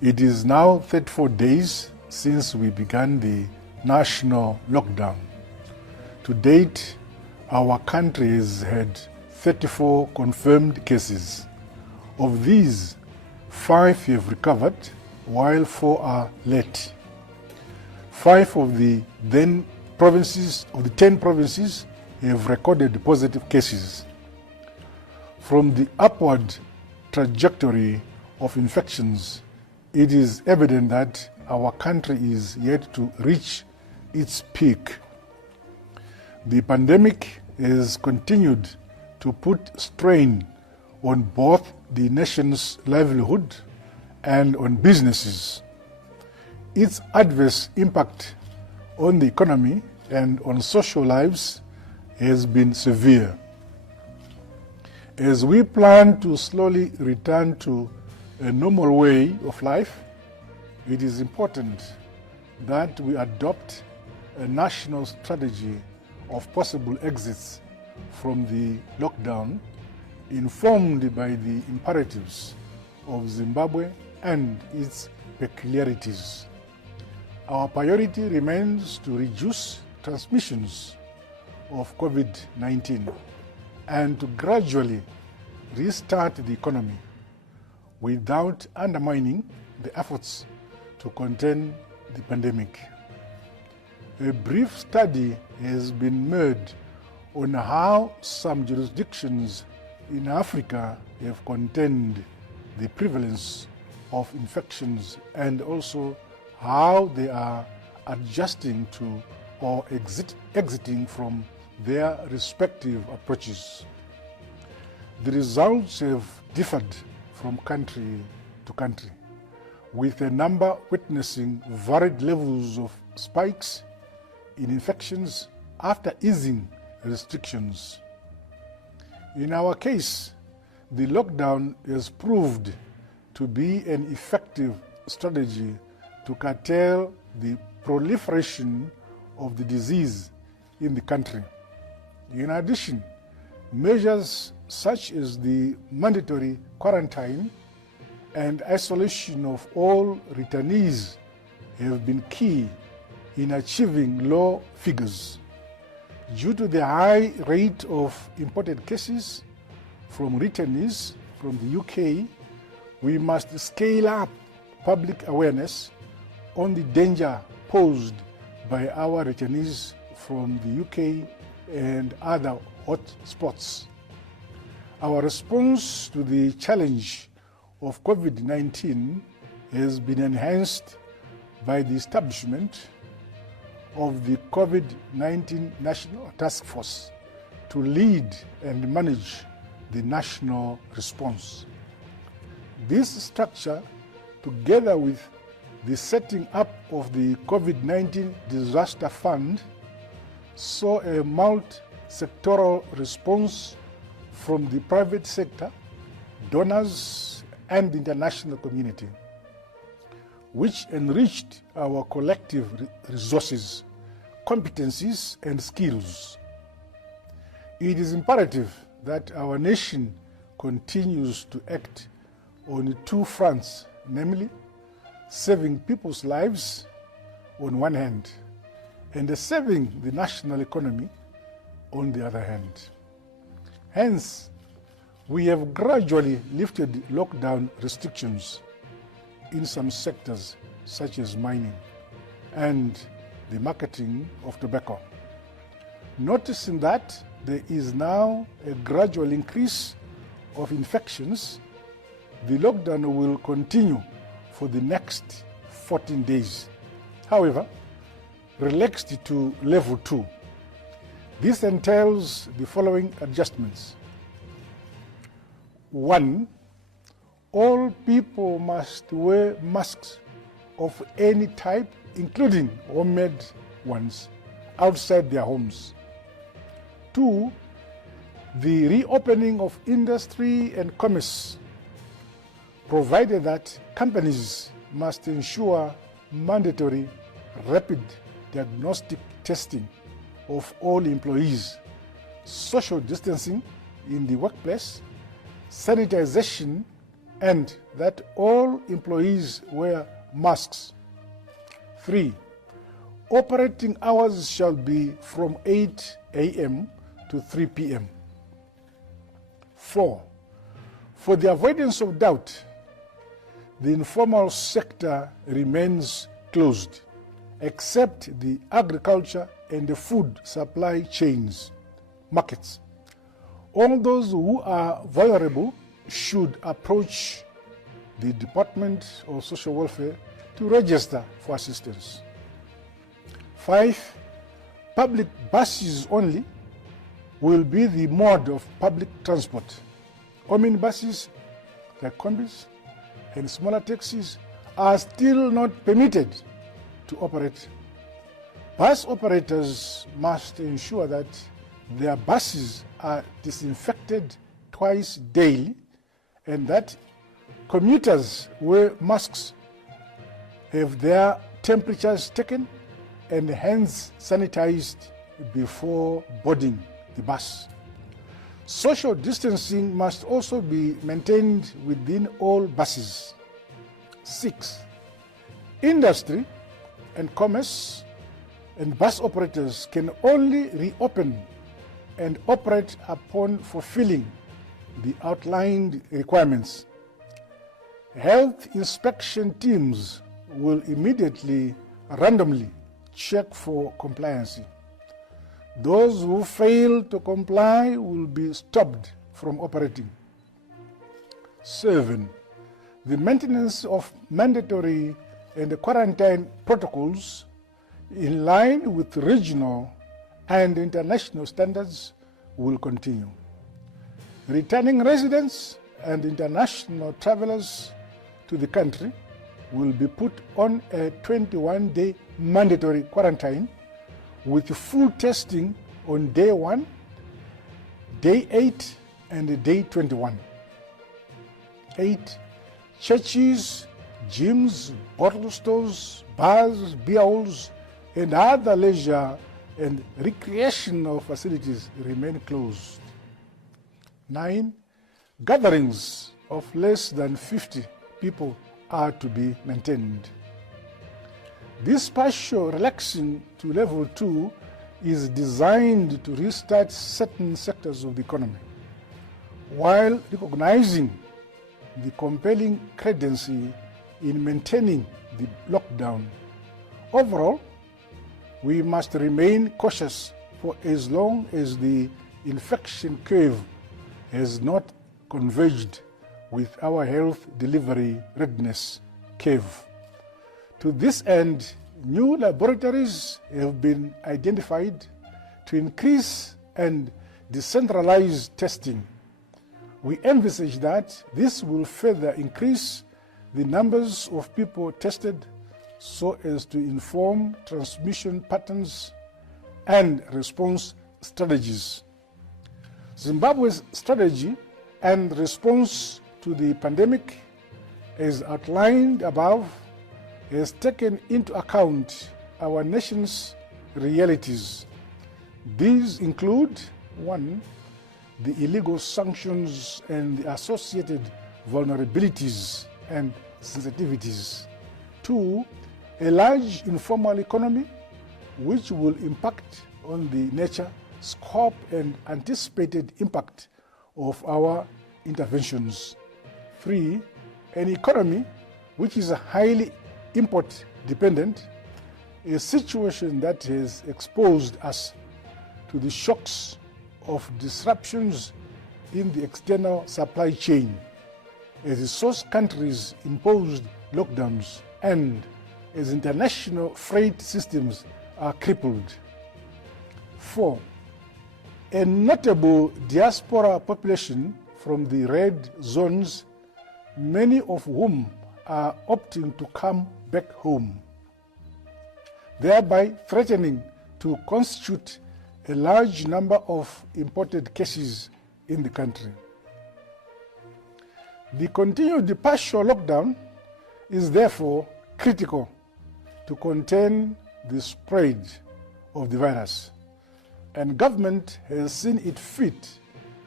It is now 34 days since we began the national lockdown. To date, our country has had 34 confirmed cases. Of these, 5 have recovered, while 4 are late. 5 of the 10 provinces have recorded positive cases. From the upward trajectory of infections, it is evident that our country is yet to reach its peak. The pandemic has continued to put strain on both the nation's livelihood and on businesses. Its adverse impact on the economy and on social lives has been severe. As we plan to slowly return to a normal way of life, it is important that we adopt a national strategy of possible exits from the lockdown, informed by the imperatives of Zimbabwe and its peculiarities. Our priority remains to reduce transmissions of COVID-19 and to gradually restart the economy without undermining the efforts to contain the pandemic. A brief study has been made on how some jurisdictions in Africa have contained the prevalence of infections and also how they are adjusting to or exiting from their respective approaches. The results have differed from country to country, with a number witnessing varied levels of spikes in infections after easing restrictions. In our case, the lockdown has proved to be an effective strategy to curtail the proliferation of the disease in the country. In addition, measures such as the mandatory quarantine and isolation of all returnees have been key in achieving low figures. Due to the high rate of imported cases from returnees from the UK, we must scale up public awareness on the danger posed by our returnees from the UK and other hot spots. Our response to the challenge of COVID-19 has been enhanced by the establishment of the COVID-19 National Task Force to lead and manage the national response. This structure, together with the setting up of the COVID-19 Disaster Fund, saw a multi-sectoral response from the private sector, donors, and the international community, which enriched our collective resources, competencies, and skills. It is imperative that our nation continues to act on 2 fronts, namely saving people's lives on one hand and saving the national economy on the other hand. Hence, we have gradually lifted lockdown restrictions in some sectors such as mining and the marketing of tobacco. Noticing that there is now a gradual increase of infections, the lockdown will continue for the next 14 days. However, relaxed to level 2. This entails the following adjustments. 1. All people must wear masks of any type, including homemade ones, outside their homes. 2. The reopening of industry and commerce, provided that companies must ensure mandatory rapid diagnostic testing of all employees, social distancing in the workplace, sanitization and that all employees wear masks. 3. Operating hours shall be from 8 a.m. to 3 p.m. 4. For the avoidance of doubt, the informal sector remains closed, except the agriculture and the food supply chains, markets. All those who are vulnerable should approach the Department of Social Welfare to register for assistance. 5. Public buses only will be the mode of public transport. Omnibuses, like combis, and smaller taxis are still not permitted to operate. Bus operators must ensure that their buses are disinfected twice daily and that commuters wear masks, have their temperatures taken, and hands sanitized before boarding the bus. Social distancing must also be maintained within all buses. 6. Industry and commerce and bus operators can only reopen and operate upon fulfilling the outlined requirements. Health inspection teams will immediately, randomly check for compliance. Those who fail to comply will be stopped from operating. 7. The maintenance of mandatory and quarantine protocols in line with regional and international standards will continue. Returning residents and international travelers to the country will be put on a 21-day mandatory quarantine with full testing on day 1, day 8, and day 21. 8. Churches, gyms, bottle stores, bars, beer halls, and other leisure and recreational facilities remain closed. 9. Gatherings of less than 50 people are to be maintained. This partial relaxing to level 2 is designed to restart certain sectors of the economy, while recognizing the compelling credency in maintaining the lockdown. Overall, we must remain cautious for as long as the infection curve has not converged with our health delivery readiness curve. To this end, new laboratories have been identified to increase and decentralize testing. We envisage that this will further increase the numbers of people tested so as to inform transmission patterns and response strategies. Zimbabwe's strategy and response to the pandemic, as outlined above, has taken into account our nation's realities. These include: 1. The illegal sanctions and the associated vulnerabilities and sensitivities. 2. A large informal economy which will impact on the nature, scope, and anticipated impact of our interventions. 3. An economy which is highly import dependent, a situation that has exposed us to the shocks of disruptions in the external supply chain as the source countries imposed lockdowns and as international freight systems are crippled. 4. A notable diaspora population from the red zones, many of whom are opting to come back home, thereby threatening to constitute a large number of imported cases in the country. The continued partial lockdown is therefore critical to contain the spread of the virus, and government has seen it fit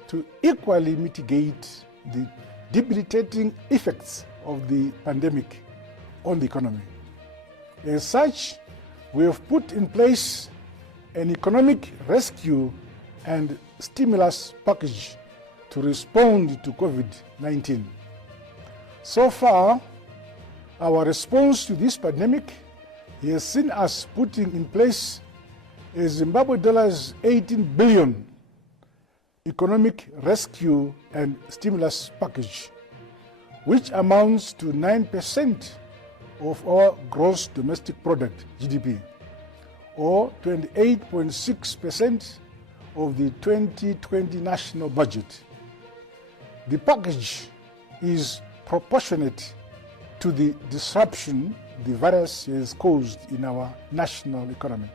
to equally mitigate the debilitating effects of the pandemic on the economy. As such, we have put in place an economic rescue and stimulus package to respond to COVID-19. So far, our response to this pandemic has seen us putting in place a Zimbabwe dollars 18 billion economic rescue and stimulus package, which amounts to 9% of our gross domestic product, GDP, or 28.6% of the 2020 national budget. The package is proportionate to the disruption the virus has caused in our national economy.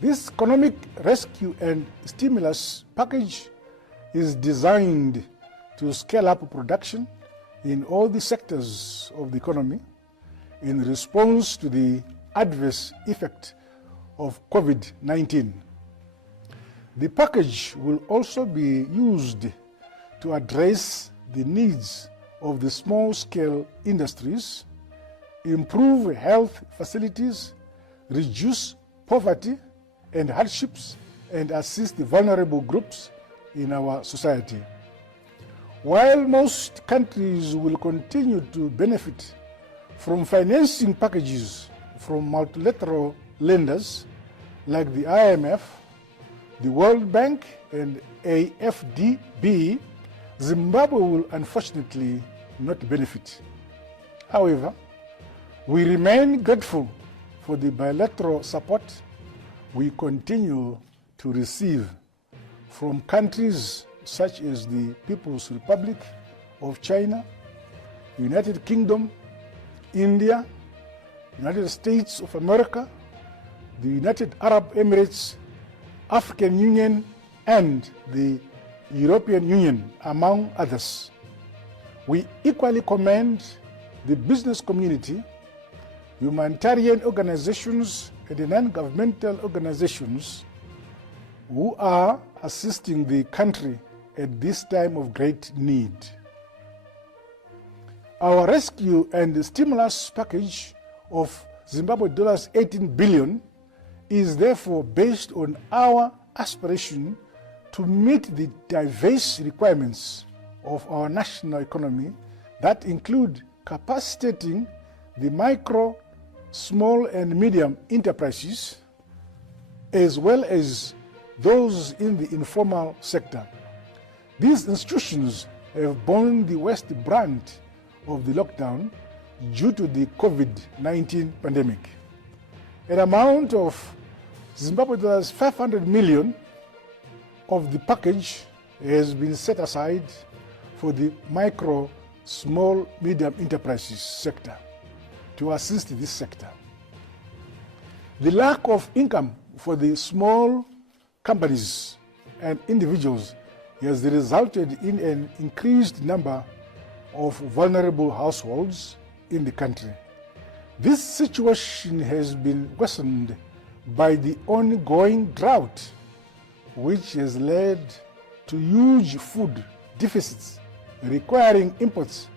This economic rescue and stimulus package is designed to scale up production in all the sectors of the economy in response to the adverse effect of COVID-19. The package will also be used to address the needs of the small-scale industries, improve health facilities, reduce poverty and hardships, and assist the vulnerable groups in our society. While most countries will continue to benefit from financing packages from multilateral lenders like the IMF, the World Bank, and AFDB, Zimbabwe will unfortunately not benefit. However, we remain grateful for the bilateral support we continue to receive from countries such as the People's Republic of China, United Kingdom, India, United States of America, the United Arab Emirates, African Union, and the European Union, among others. We equally commend the business community, humanitarian organizations, and the non-governmental organizations who are assisting the country at this time of great need. Our rescue and stimulus package of Zimbabwe dollars 18 billion is therefore based on our aspiration to meet the diverse requirements of our national economy that include capacitating the micro, small, and medium enterprises, as well as those in the informal sector. These institutions have borne the worst brunt of the lockdown due to the COVID-19 pandemic. An amount of Zimbabwe dollars 500 million of the package has been set aside for the micro, small, medium enterprises sector to assist this sector. The lack of income for the small companies and individuals has resulted in an increased number of vulnerable households in the country. This situation has been worsened by the ongoing drought, which has led to huge food deficits, requiring imports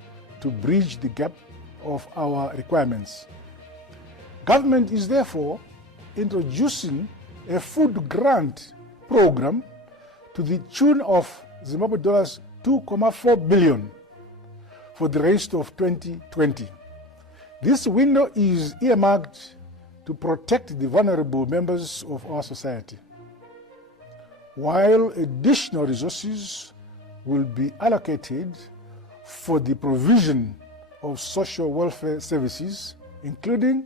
to bridge the gap of our requirements. Government is therefore introducing a food grant program to the tune of Zimbabwe dollars 2.4 billion for the rest of 2020. This window is earmarked to protect the vulnerable members of our society, while additional resources will be allocated for the provision of social welfare services, including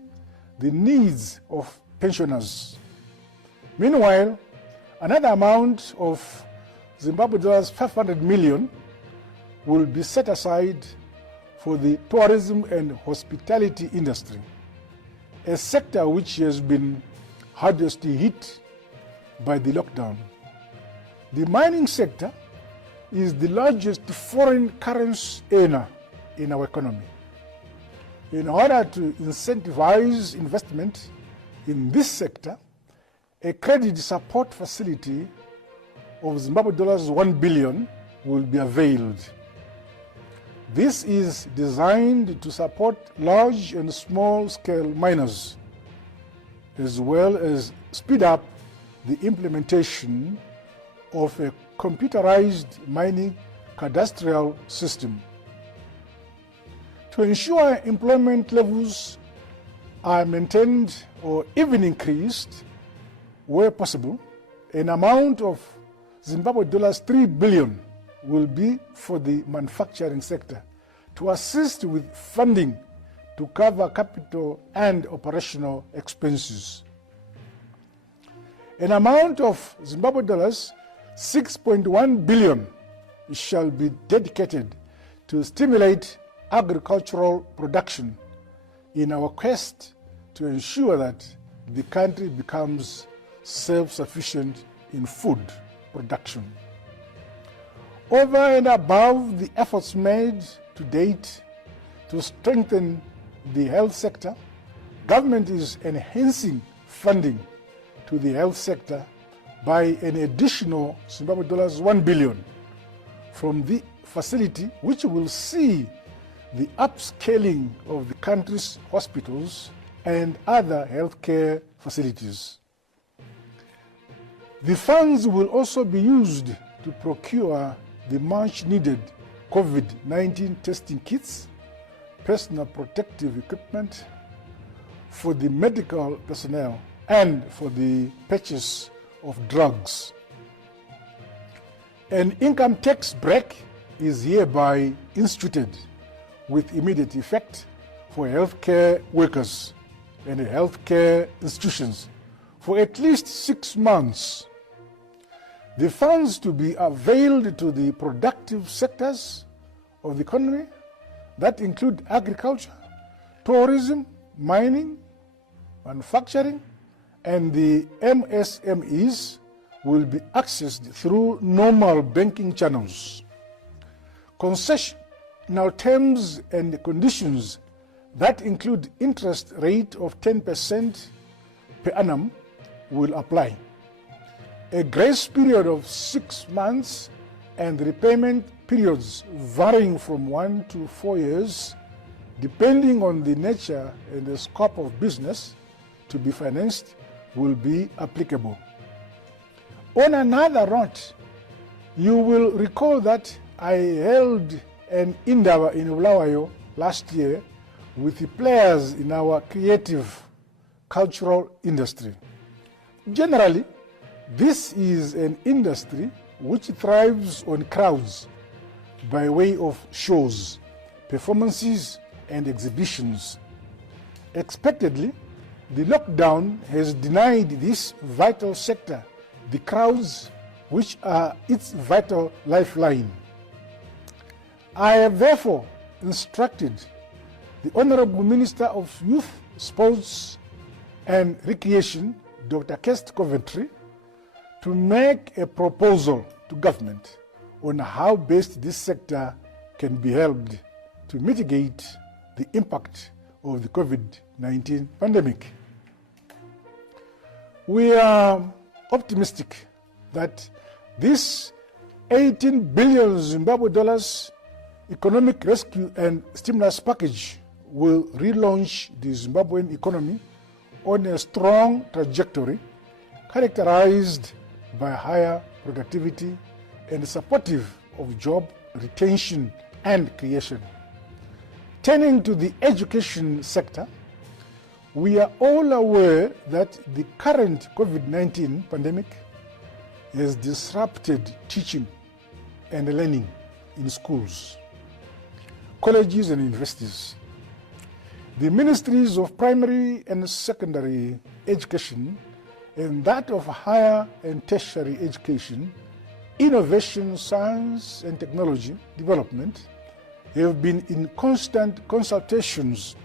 the needs of pensioners. Meanwhile, another amount of Zimbabwe dollars 500 million will be set aside for the tourism and hospitality industry, a sector which has been hardest hit by the lockdown. The mining sector is the largest foreign currency earner in our economy. In order to incentivize investment in this sector, a credit support facility of Zimbabwe dollars 1 billion will be availed This is designed to support large and small-scale miners, as well as speed up the implementation of a computerized mining cadastral system. To ensure employment levels are maintained or even increased where possible, an amount of Zimbabwe dollars 3 billion will be for the manufacturing sector to assist with funding to cover capital and operational expenses. An amount of Zimbabwe dollars 6.1 billion shall be dedicated to stimulate agricultural production in our quest to ensure that the country becomes self-sufficient in food production. Over and above the efforts made to date to strengthen the health sector, government is enhancing funding to the health sector by an additional Zimbabwe dollars 1 billion from the facility, which will see the upscaling of the country's hospitals and other healthcare facilities. The funds will also be used to procure the much-needed COVID-19 testing kits, personal protective equipment for the medical personnel, and for the purchase of drugs. An income tax break is hereby instituted with immediate effect for healthcare workers and healthcare institutions for at least 6 months. The funds to be availed to the productive sectors of the economy that include agriculture, tourism, mining, manufacturing, and the MSMEs will be accessed through normal banking channels. Concessional terms and conditions that include interest rate of 10% per annum will apply. A grace period of 6 months and repayment periods varying from 1 to 4 years, depending on the nature and the scope of business to be financed, will be applicable. On another note, you will recall that I held an Indaba in Bulawayo last year with the players in our creative cultural industry. Generally, this is an industry which thrives on crowds by way of shows, performances, and exhibitions. Expectedly, the lockdown has denied this vital sector the crowds which are its vital lifeline. I have therefore instructed the Honorable Minister of Youth, Sports and Recreation, Dr. Kirst Coventry, to make a proposal to government on how best this sector can be helped to mitigate the impact of the COVID-19 pandemic. We are optimistic that this 18 billion Zimbabwe dollars economic rescue and stimulus package will relaunch the Zimbabwean economy on a strong trajectory characterized by higher productivity and supportive of job retention and creation. Turning to the education sector, we are all aware that the current COVID-19 pandemic has disrupted teaching and learning in schools, colleges and universities. The ministries of primary and secondary education and that of higher and tertiary education, innovation, science and technology development have been in constant consultations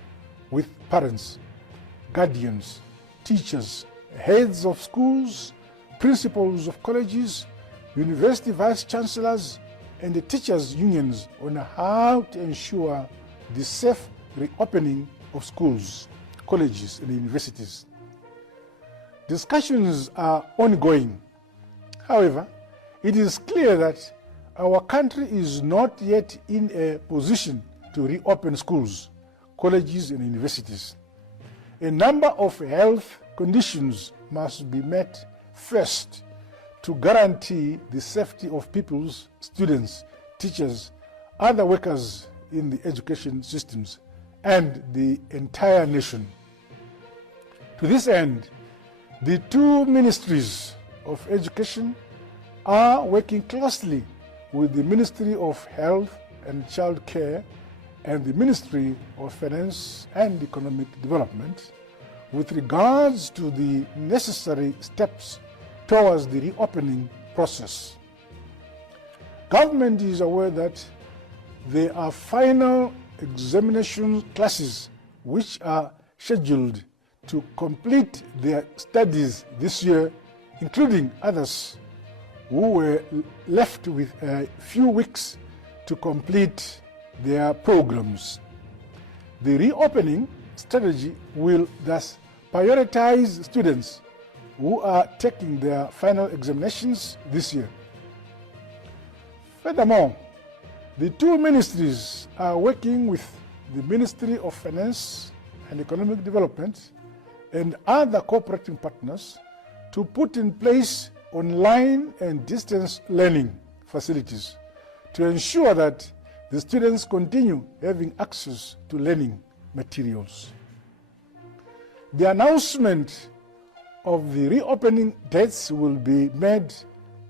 with parents, guardians, teachers, heads of schools, principals of colleges, university vice-chancellors, and the teachers' unions on how to ensure the safe reopening of schools, colleges, and universities. Discussions are ongoing. However, it is clear that our country is not yet in a position to reopen schools, colleges, and universities. A number of health conditions must be met first to guarantee the safety of pupils, students, teachers, other workers in the education systems, and the entire nation. To this end, the two ministries of education are working closely with the Ministry of Health and Child Care and the Ministry of Finance and Economic Development with regards to the necessary steps towards the reopening process. Government is aware that there are final examination classes which are scheduled to complete their studies this year, including others who were left with a few weeks to complete their programs. The reopening strategy will thus prioritize students who are taking their final examinations this year. Furthermore, the two ministries are working with the Ministry of Finance and Economic Development and other cooperating partners to put in place online and distance learning facilities to ensure that the students continue having access to learning materials. The announcement of the reopening dates will be made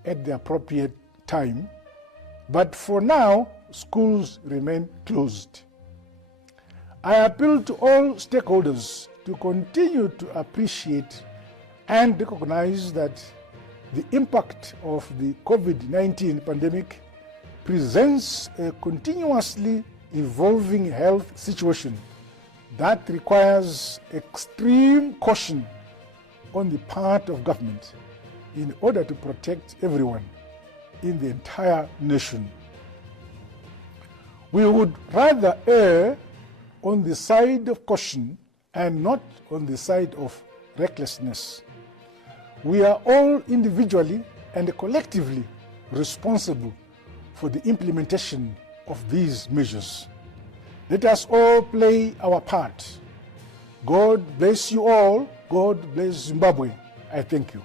at the appropriate time, but for now, schools remain closed. I appeal to all stakeholders to continue to appreciate and recognize that the impact of the COVID-19 pandemic presents a continuously evolving health situation that requires extreme caution on the part of government in order to protect everyone in the entire nation. We would rather err on the side of caution and not on the side of recklessness. We are all individually and collectively responsible for the implementation of these measures. Let us all play our part. God bless you all. God bless Zimbabwe. I thank you.